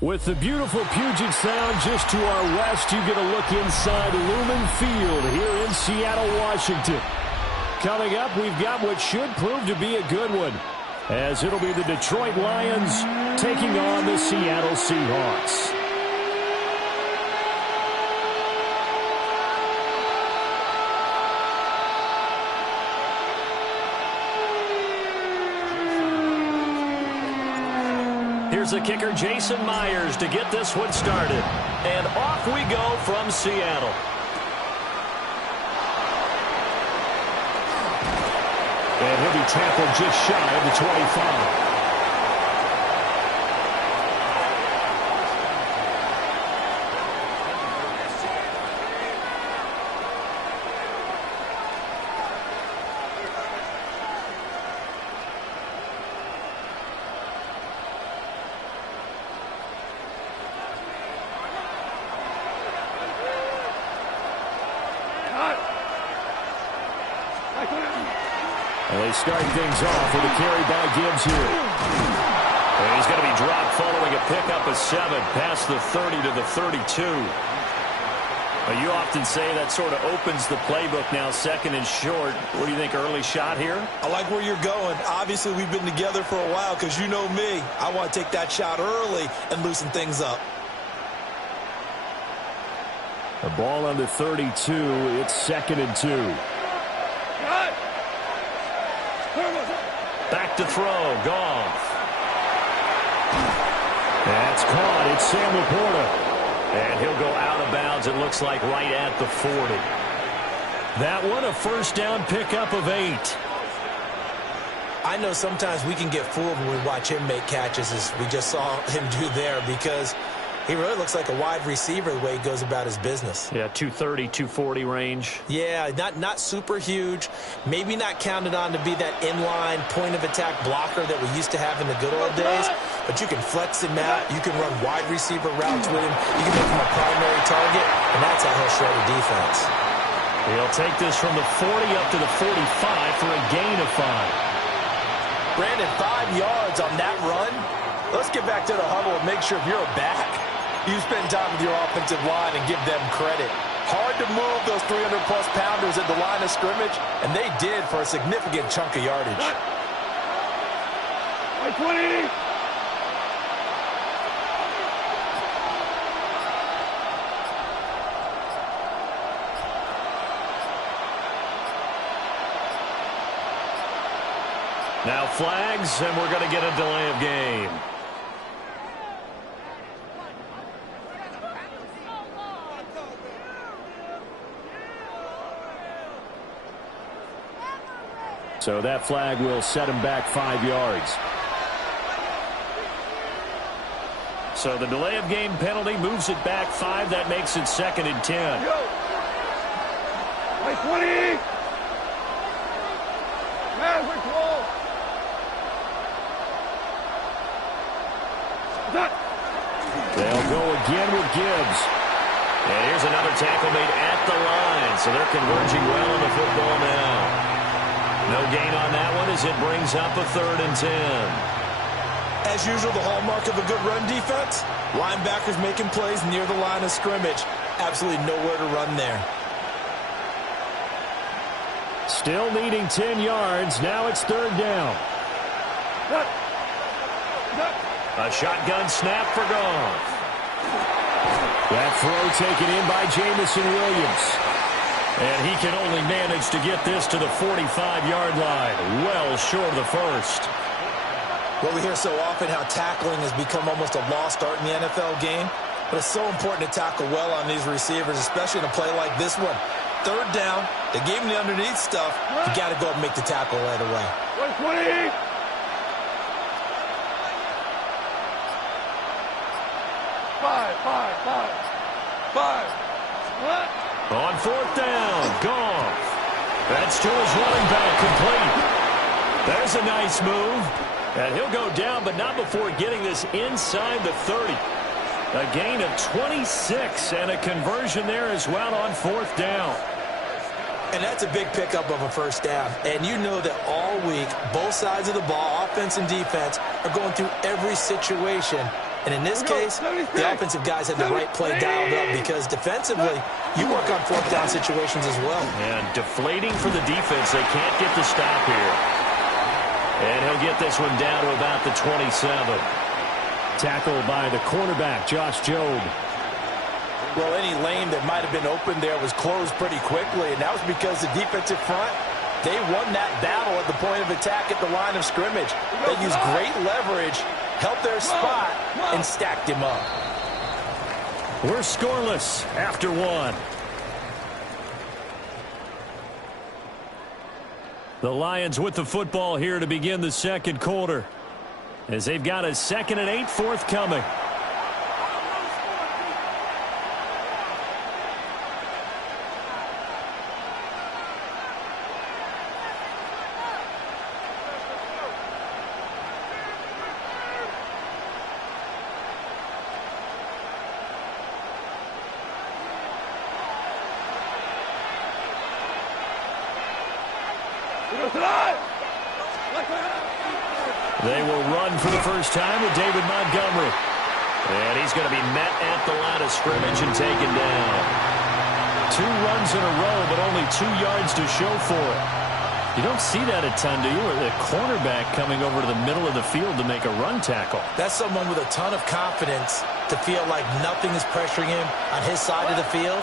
With the beautiful Puget Sound just to our west, you get a look inside Lumen Field here in Seattle, Washington. Coming up, we've got what should prove to be a good one, as it'll be the Detroit Lions taking on the Seattle Seahawks. Here's the kicker, Jason Myers, to get this one started. And off we go from Seattle. And he'll be tackled just shy of the 25. And they start things off with a carry by Gibbs here. And he's going to be dropped following a pickup of 7 past the 30 to the 32. You often say that sort of opens the playbook now, second and short. What do you think, early shot here? I like where you're going. Obviously, we've been together for a while because you know me. I want to take that shot early and loosen things up. The ball on the 32. It's 2nd and 2. Back to throw. Goff. That's caught. It's Sam Laporta. And he'll go out of bounds, it looks like, right at the 40. That one, a first down pickup of 8. I know sometimes we can get fooled when we watch him make catches, as we just saw him do there, because he really looks like a wide receiver the way he goes about his business. Yeah, 230, 240 range. Yeah, not super huge. Maybe not counted on to be that inline point-of-attack blocker that we used to have in the good old days. But you can flex him out. You can run wide receiver routes with him. You can make him a primary target, and that's how he'll shred a defense. He'll take this from the 40 up to the 45 for a gain of 5. Brandon, 5 yards on that run. Let's get back to the huddle and make sure if you're a back, you spend time with your offensive line and give them credit. Hard to move those 300-plus pounders at the line of scrimmage, and they did for a significant chunk of yardage. 20. Now flags, and we're going to get a delay of game. So that flag will set him back 5 yards. So the delay of game penalty moves it back 5. That makes it 2nd and 10. 20. They'll go again with Gibbs. And here's another tackle made at the line. So they're converging well on the football now. No gain on that one as it brings up a 3rd and 10. As usual, the hallmark of a good run defense, linebackers making plays near the line of scrimmage. Absolutely nowhere to run there. Still needing 10 yards. Now it's 3rd down. A shotgun snap for Goff. That throw taken in by Jamison Williams. And he can only manage to get this to the 45-yard line. Well short of the first. Well, we hear so often how tackling has become almost a lost art in the NFL game. But it's so important to tackle well on these receivers, especially in a play like this one. 3rd down, they gave him the underneath stuff. You got to go up and make the tackle right away. 20. Five. On 4th down, Goff. That's to his running back, complete. There's a nice move. And he'll go down, but not before getting this inside the 30. A gain of 26 and a conversion there as well on 4th down. And that's a big pickup of a first down. And you know that all week, both sides of the ball, offense and defense, are going through every situation And in this case, the offensive guys had the right play dialed up because defensively, you work on fourth down situations as well. And deflating for the defense. They can't get the stop here. And he'll get this one down to about the 27. Tackled by the cornerback, Josh Jobe. Well, any lane that might have been open there was closed pretty quickly, and that was because the defensive front, they won that battle at the point of attack at the line of scrimmage. They used great leverage, held their spot, and stacked him up. We're scoreless after one. The Lions with the football here to begin the second quarter, as they've got a 2nd and 8 forthcoming. They will run for the first time with David Montgomery. And he's going to be met at the line of scrimmage and taken down. 2 runs in a row, but only 2 yards to show for it. You don't see that a ton, do you? Or the cornerback coming over to the middle of the field to make a run tackle. That's someone with a ton of confidence to feel like nothing is pressuring him on his side of the field.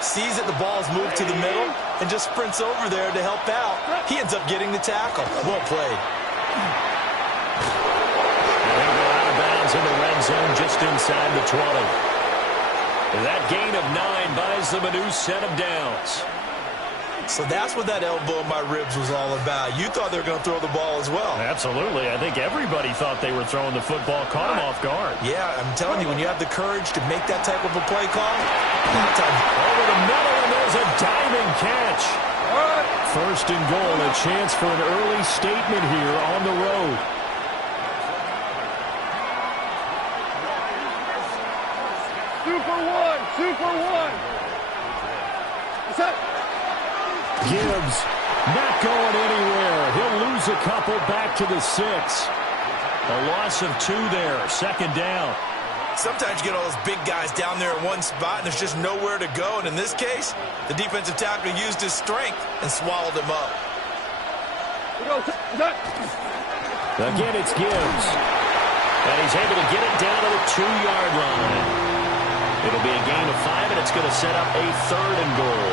Sees that the ball is moved to the middle and just sprints over there to help out. He ends up getting the tackle. Well played. In the red zone just inside the 20. That gain of 9 buys them a new set of downs. So that's what that elbow in my ribs was all about. You thought they were going to throw the ball as well. Absolutely. I think everybody thought they were throwing the football, caught them off guard. Yeah, I'm telling you, when you have the courage to make that type of a play call, a lot of times over the middle, and there's a diving catch. First and goal, a chance for an early statement here on the road. Super one. Gibbs not going anywhere. He'll lose a couple back to the 6. A loss of 2 there. 2nd down. Sometimes you get all those big guys down there in one spot, and there's just nowhere to go. And in this case, the defensive tackle used his strength and swallowed him up. Again, it's Gibbs. And he's able to get it down to the 2-yard line. It'll be a gain of 5, and it's going to set up a 3rd and goal.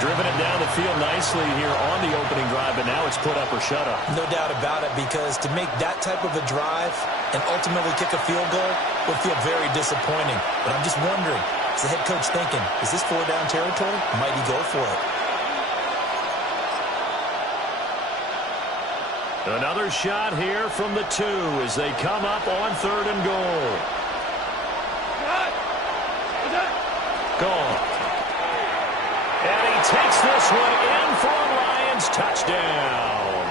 Driven it down the field nicely here on the opening drive, but now it's put up or shut up. No doubt about it, because to make that type of a drive and ultimately kick a field goal would feel very disappointing. But I'm just wondering, is the head coach thinking, is this 4-down territory? Might he go for it? Another shot here from the 2 as they come up on 3rd and goal. Gone. And he takes this one in for a Lions touchdown.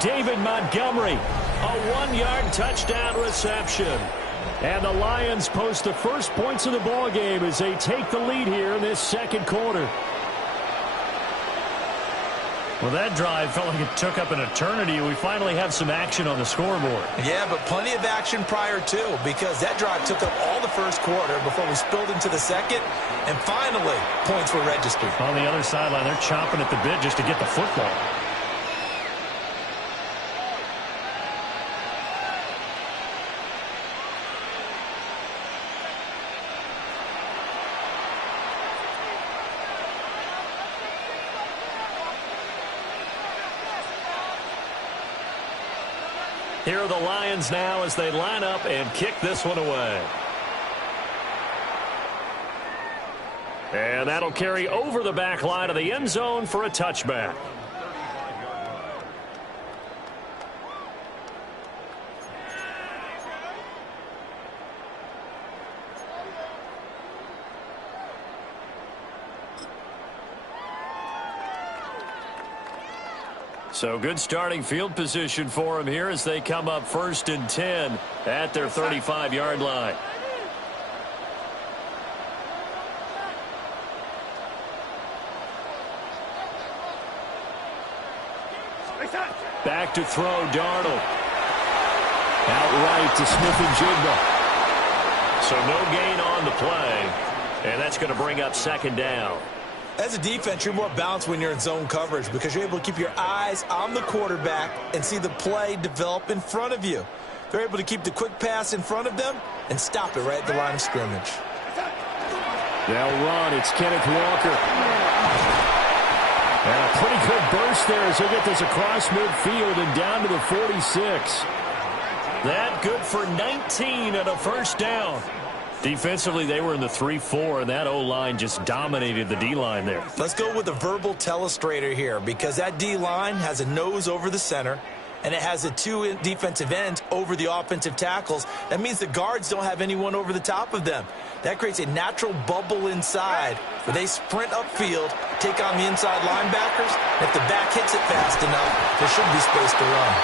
David Montgomery, a 1-yard touchdown reception. And the Lions post the first points of the ball game as they take the lead here in this second quarter. Well, that drive felt like it took up an eternity. We finally have some action on the scoreboard. Yeah, but plenty of action prior to, because that drive took up all the first quarter before we spilled into the second, and finally, points were registered. On the other sideline, they're chomping at the bit just to get the football. Here are the Lions now as they line up and kick this one away. And that'll carry over the back line of the end zone for a touchback. So good starting field position for them here as they come up 1st and 10 at their 35-yard line. Back to throw, Darnold. Outright to Smith-Njigba. So no gain on the play, and that's going to bring up second down. As a defense, you're more balanced when you're in zone coverage because you're able to keep your eyes on the quarterback and see the play develop in front of you. They're able to keep the quick pass in front of them and stop it right at the line of scrimmage. They'll run. It's Kenneth Walker. And a pretty good burst there as he'll get this across midfield and down to the 46. That good for 19 and a first down. Defensively, they were in the 3-4, and that O-line just dominated the D-line there. Let's go with a verbal telestrator here because that D-line has a nose over the center, and it has the two defensive ends over the offensive tackles. That means the guards don't have anyone over the top of them. That creates a natural bubble inside where they sprint upfield, take on the inside linebackers. If the back hits it fast enough, there should be space to run.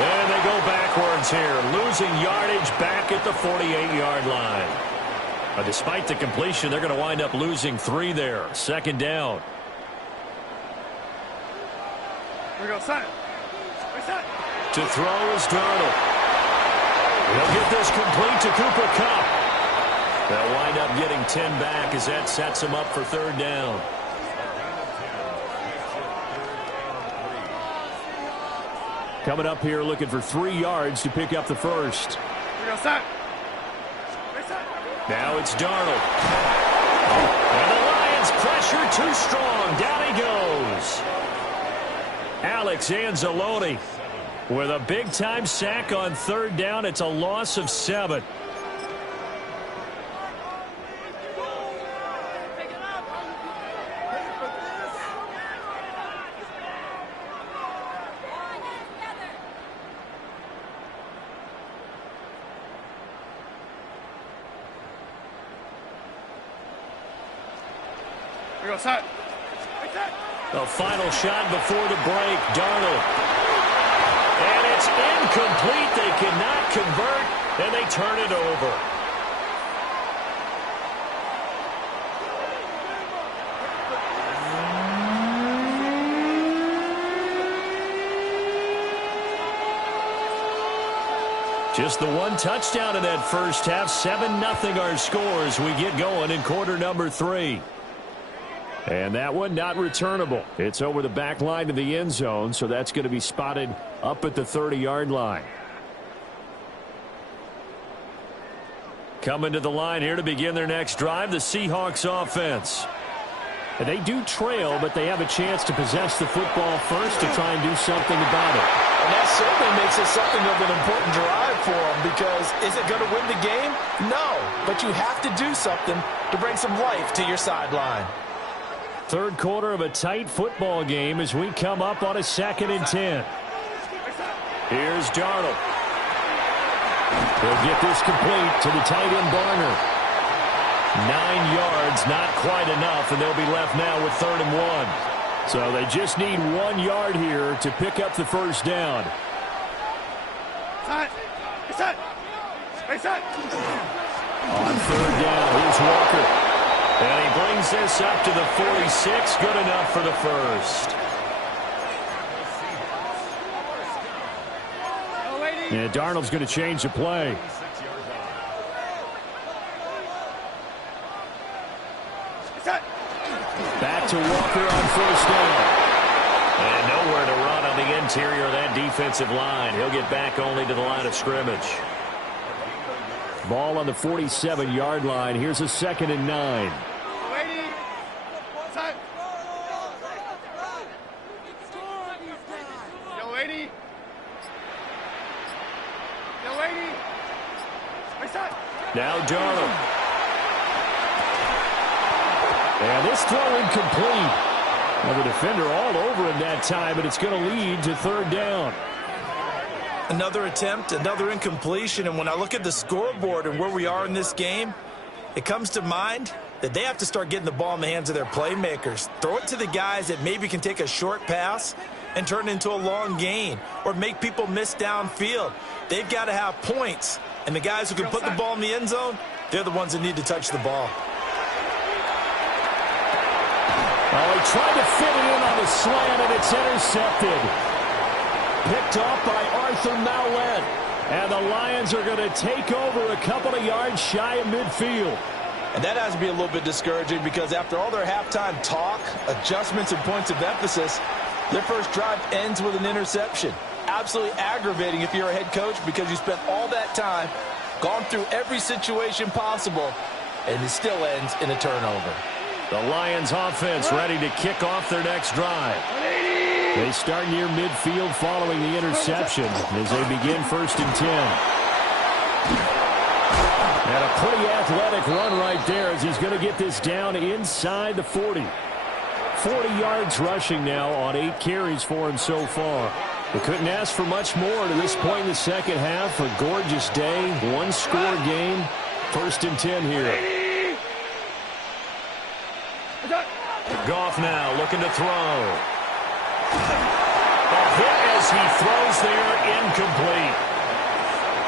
And they go backwards here, losing yardage back at the 48-yard line. But despite the completion, they're going to wind up losing 3 there. Second down. Here we go, set. Reset. To throw is Darnold. He'll get this complete to Cooper Kupp. They'll wind up getting 10 back as that sets them up for third down. Coming up here looking for 3 yards to pick up the first. Here we go, set. Reset. Now it's Darnold. And the Lions pressure too strong. Down he goes. Alex Anzalone with a big-time sack on third down. It's a loss of 7. Here we go, set. Reset. The final shot before the break, Darnold. And it's incomplete. They cannot convert, and they turn it over. Just the one touchdown in that first half. 7-0 our scores. We get going in quarter number 3. And that one not returnable. It's over the back line to the end zone, so that's going to be spotted up at the 30-yard line. Coming to the line here to begin their next drive, the Seahawks offense. And they do trail, but they have a chance to possess the football first to try and do something about it. And that certainly makes it something of an important drive for them because is it going to win the game? No, but you have to do something to bring some life to your sideline. Third quarter of a tight football game as we come up on a 2nd and 10. Here's Darnold. He'll get this complete to the tight end Barner. 9 yards, not quite enough, and they'll be left now with 3rd and 1. So they just need 1 yard here to pick up the first down. Set. Reset. Reset. On 3rd down, here's Walker. And he brings this up to the 46. Good enough for the first. And Darnold's going to change the play. Back to Walker on 1st down. And nowhere to run on the interior of that defensive line. He'll get back only to the line of scrimmage. Ball on the 47-yard line. Here's a 2nd and 9. Now Darnold. And this throw incomplete. Well, the defender all over him that time, but it's going to lead to 3rd down. Another attempt, another incompletion, and when I look at the scoreboard and where we are in this game, it comes to mind that they have to start getting the ball in the hands of their playmakers. Throw it to the guys that maybe can take a short pass and turn it into a long gain or make people miss downfield. They've got to have points, and the guys who can put the ball in the end zone, they're the ones that need to touch the ball. Oh, he tried to fit it in on the slant, and it's intercepted. Picked off by Arthur Maulet. And the Lions are going to take over a couple of yards shy of midfield. And that has to be a little bit discouraging because after all their halftime talk, adjustments, and points of emphasis, their first drive ends with an interception. Absolutely aggravating if you're a head coach because you spent all that time, gone through every situation possible, and it still ends in a turnover. The Lions offense ready to kick off their next drive. They start near midfield following the interception as they begin 1st and 10. And a pretty athletic run right there as he's going to get this down inside the 40. 40 yards rushing now on 8 carries for him so far. We couldn't ask for much more to this point in the second half. A gorgeous day, one-score game. 1st and 10 here. Goff now looking to throw. A hit as he throws there, incomplete.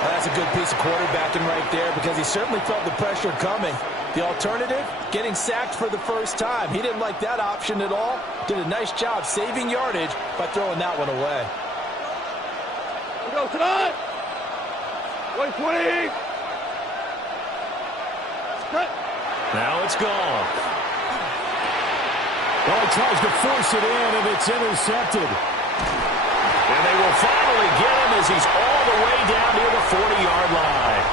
That's a good piece of quarterbacking right there because he certainly felt the pressure coming. The alternative, getting sacked for the first time. He didn't like that option at all. Did a nice job saving yardage by throwing that one away. Go tonight. 120. Now it's gone. Well, he tries to force it in, and it's intercepted. And they will finally get him as he's all the way down near the 40-yard line.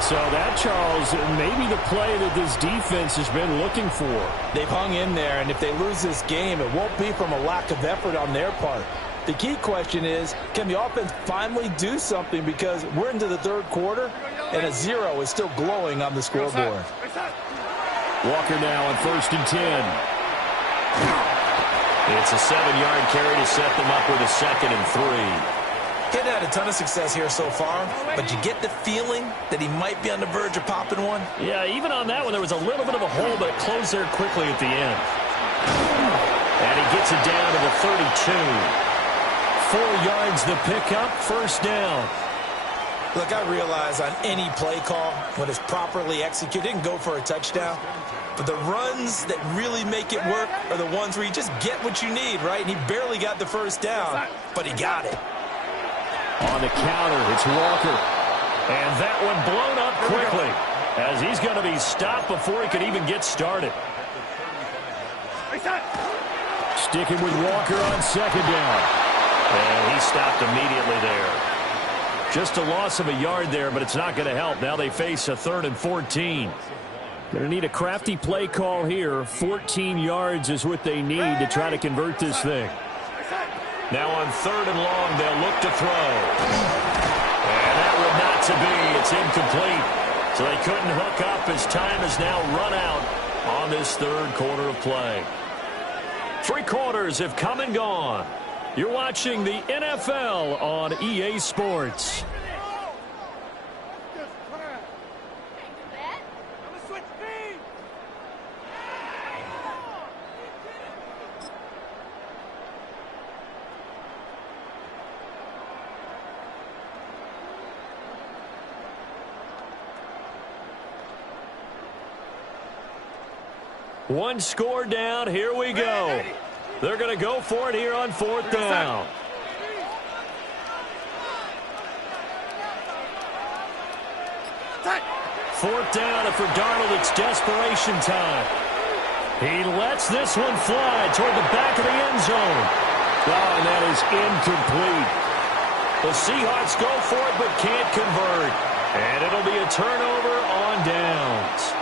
So that, Charles, maybe the play that this defense has been looking for. They've hung in there, and if they lose this game, it won't be from a lack of effort on their part. The key question is, can the offense finally do something because we're into the 3rd quarter, and a 0 is still glowing on the scoreboard. Walker now on 1st and 10. It's a 7-yard carry to set them up with a 2nd and 3. He hadn't had a ton of success here so far, but you get the feeling that he might be on the verge of popping one. Yeah, even on that one, there was a little bit of a hole, but it closed there quickly at the end. And he gets it down to the 32. 4 yards the pickup, 1st down. Look, I realize on any play call, when it's properly executed, it can go for a touchdown. But the runs that really make it work are the ones where you just get what you need, right? And he barely got the 1st down, but he got it. On the counter, it's Walker. And that one blown up quickly as he's going to be stopped before he could even get started. Sticking with Walker on 2nd down. And he stopped immediately there. Just a loss of a yard there, but it's not going to help. Now they face a 3rd and 14. Going to need a crafty play call here. 14 yards is what they need to try to convert this thing. Now on 3rd and long, they'll look to throw. And that would not to be. It's incomplete. So they couldn't hook up as time has now run out on this 3rd quarter of play. 3 quarters have come and gone. You're watching the NFL on EA Sports. One score down. Here we go. They're going to go for it here on 4th down. Fourth down, and for Darnold, it's desperation time. He lets this one fly toward the back of the end zone. Oh, and that is incomplete. The Seahawks go for it, but can't convert. And it'll be a turnover on downs.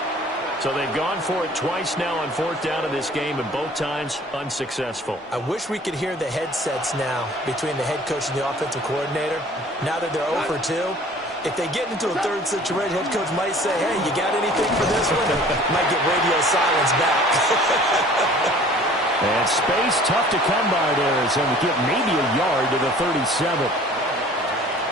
So they've gone for it twice now on 4th down in this game, and both times unsuccessful. I wish we could hear the headsets now between the head coach and the offensive coordinator. Now that they're 0 for 2, if they get into a 3rd situation, head coach might say, hey, you got anything for this one? Might get radio silence back. And space tough to come by there as they get maybe a yard to the 37.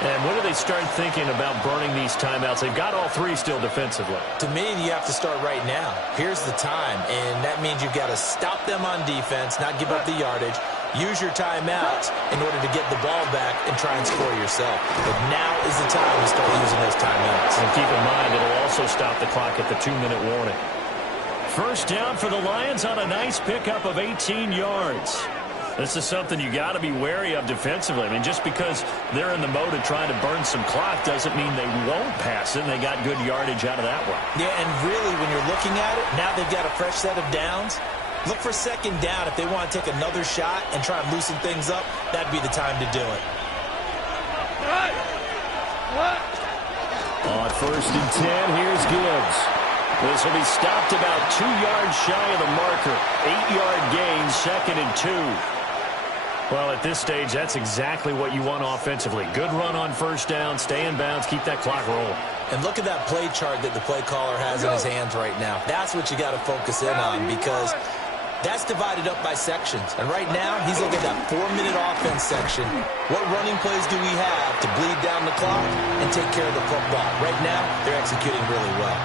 And when do they start thinking about burning these timeouts? They've got all 3 still defensively. To me, you have to start right now. Here's the time, and that means you've got to stop them on defense, not give up the yardage, use your timeouts in order to get the ball back and try and score yourself. But now is the time to start using those timeouts. And keep in mind, it'll also stop the clock at the 2-minute warning. First down for the Lions on a nice pickup of 18 yards. This is something you got to be wary of defensively. I mean, just because they're in the mode of trying to burn some clock doesn't mean they won't pass it, and they got good yardage out of that one. Yeah, and really, when you're looking at it, now they've got a fresh set of downs. Look for second down. If they want to take another shot and try and loosen things up, that'd be the time to do it. On 1st and 10, here's Gibbs. This will be stopped about 2 yards shy of the marker. 8-yard gain, 2nd and 2. Well, at this stage, that's exactly what you want offensively. Good run on 1st down, stay in bounds, keep that clock rolling. And look at that play chart that the play caller has in his hands right now. That's what you got to focus in on, because that's divided up by sections. And right now, he's looking at that 4-minute offense section. What running plays do we have to bleed down the clock and take care of the football? Right now, they're executing really well.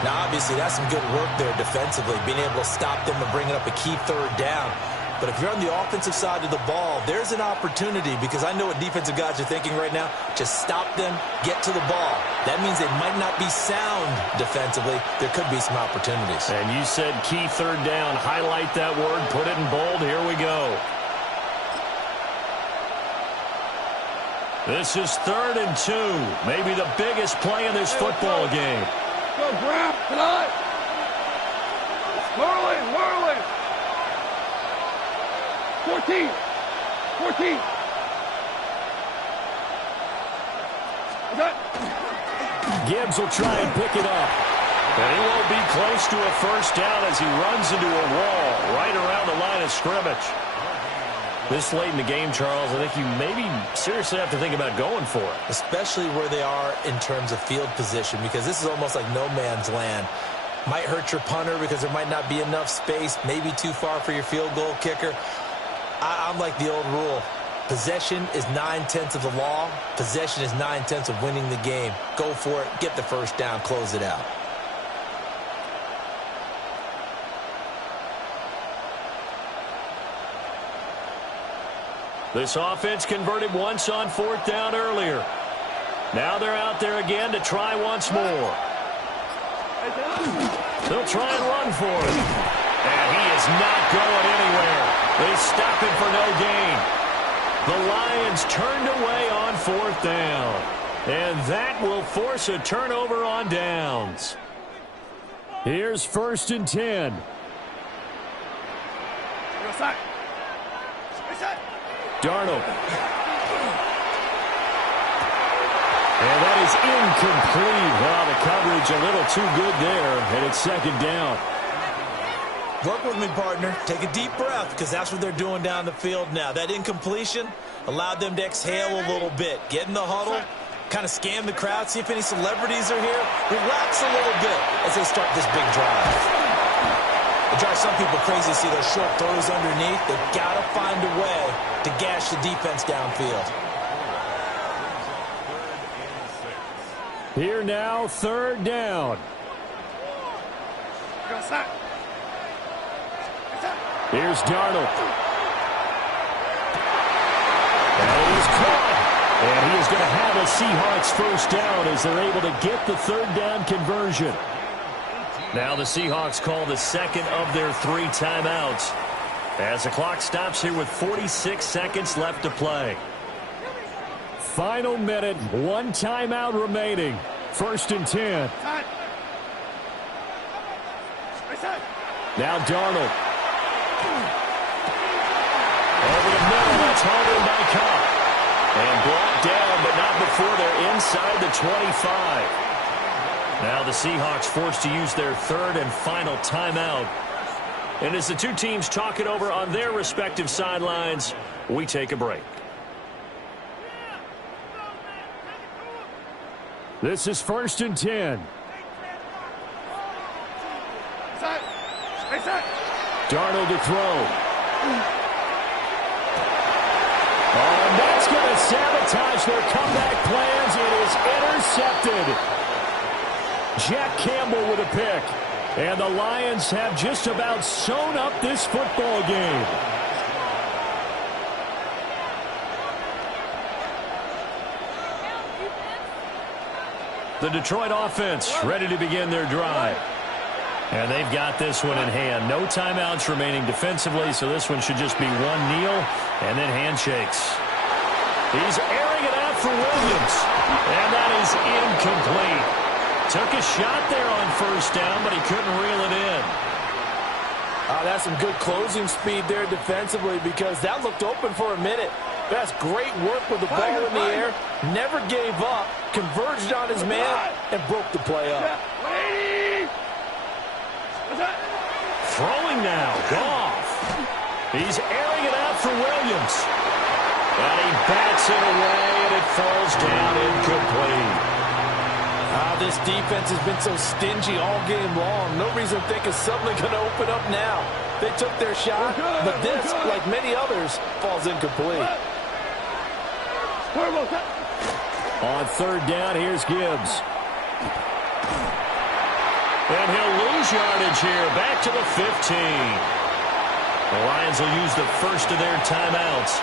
Now, obviously, that's some good work there defensively, being able to stop them and bringing up a key 3rd down. But if you're on the offensive side of the ball, there's an opportunity, because I know what defensive guys are thinking right now. Just stop them, get to the ball. That means they might not be sound defensively. There could be some opportunities. And you said key 3rd down. Highlight that word, put it in bold. Here we go. This is 3rd and 2. Maybe the biggest play in this football game. Go, grab tonight. Whirling. 14. Gibbs will try and pick it up. And he won't be close to a 1st down as he runs into a wall right around the line of scrimmage. This late in the game, Charles, I think you maybe seriously have to think about going for it. Especially where they are in terms of field position, because this is almost like no man's land. Might hurt your punter because there might not be enough space, maybe too far for your field goal kicker. I'm like the old rule. Possession is 9/10 of the law. Possession is 9/10 of winning the game. Go for it. Get the 1st down. Close it out. This offense converted once on 4th down earlier. Now they're out there again to try once more. They'll try and run for it. And he is not going anywhere. They stop him for no gain. The Lions turned away on 4th down. And that will force a turnover on downs. Here's 1st and 10. Darnold. And that is incomplete. Well, the coverage a little too good there, and it's 2nd down. Work with me, partner. Take a deep breath, because that's what they're doing down the field now. That incompletion allowed them to exhale a little bit. Get in the huddle, kind of scan the crowd, see if any celebrities are here. Relax a little bit as they start this big drive. It drives some people crazy to see those short throws underneath. They've got to find a way to gash the defense downfield. Here now, 3rd down. Here's Darnold. And it is caught. And he is going to have a Seahawks 1st down as they're able to get the 3rd down conversion. Now the Seahawks call the 2nd of their 3 timeouts as the clock stops here with 46 seconds left to play. Final minute, 1 timeout remaining. 1st and 10. Now Darnold. Over the middle, that's Harden by Cup. And brought down, but not before they're inside the 25. Now the Seahawks forced to use their 3rd and final timeout. And as the two teams talk it over on their respective sidelines, we take a break. This is 1st and 10. Darnold to throw. And that's going to sabotage their comeback plans. It is intercepted. Jack Campbell with a pick. And the Lions have just about sewn up this football game. The Detroit offense ready to begin their drive. And they've got this one in hand. No timeouts remaining defensively, so this one should just be one kneel and then handshakes. He's airing it out for Williams. And that is incomplete. Took a shot there on first down, but he couldn't reel it in. That's some good closing speed there defensively because that looked open for a minute. That's great work with the ball in the air. Never gave up, converged on his man, and broke the play up. Throwing now, Goff. He's airing it out for Williams. And he bats it away, and it falls down incomplete. This defense has been so stingy all game long. No reason to think it's suddenly going to open up now. They took their shot, but this, like many others, falls incomplete. On third down, here's Gibbs. And he'll lose yardage here, back to the 15. The Lions will use the first of their timeouts.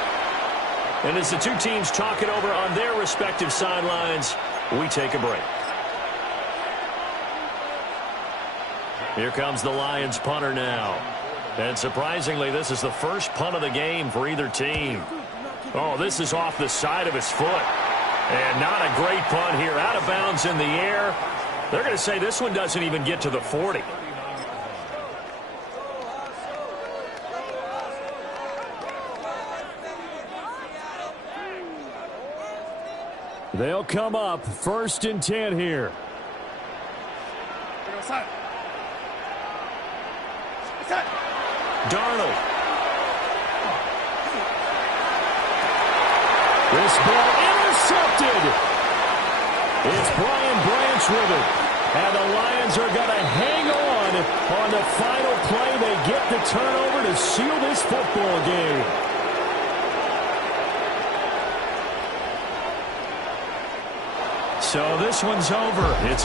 And as the two teams talk it over on their respective sidelines, we take a break. Here comes the Lions punter now. And surprisingly, this is the first punt of the game for either team. Oh, this is off the side of his foot. And not a great punt here. Out of bounds in the air. They're going to say this one doesn't even get to the 40. They'll come up 1st and 10 here. Darnold. This ball intercepted. It's Brian Branch with it. And the Lions are going to hang on the final play. They get the turnover to seal this football game. So this one's over. It's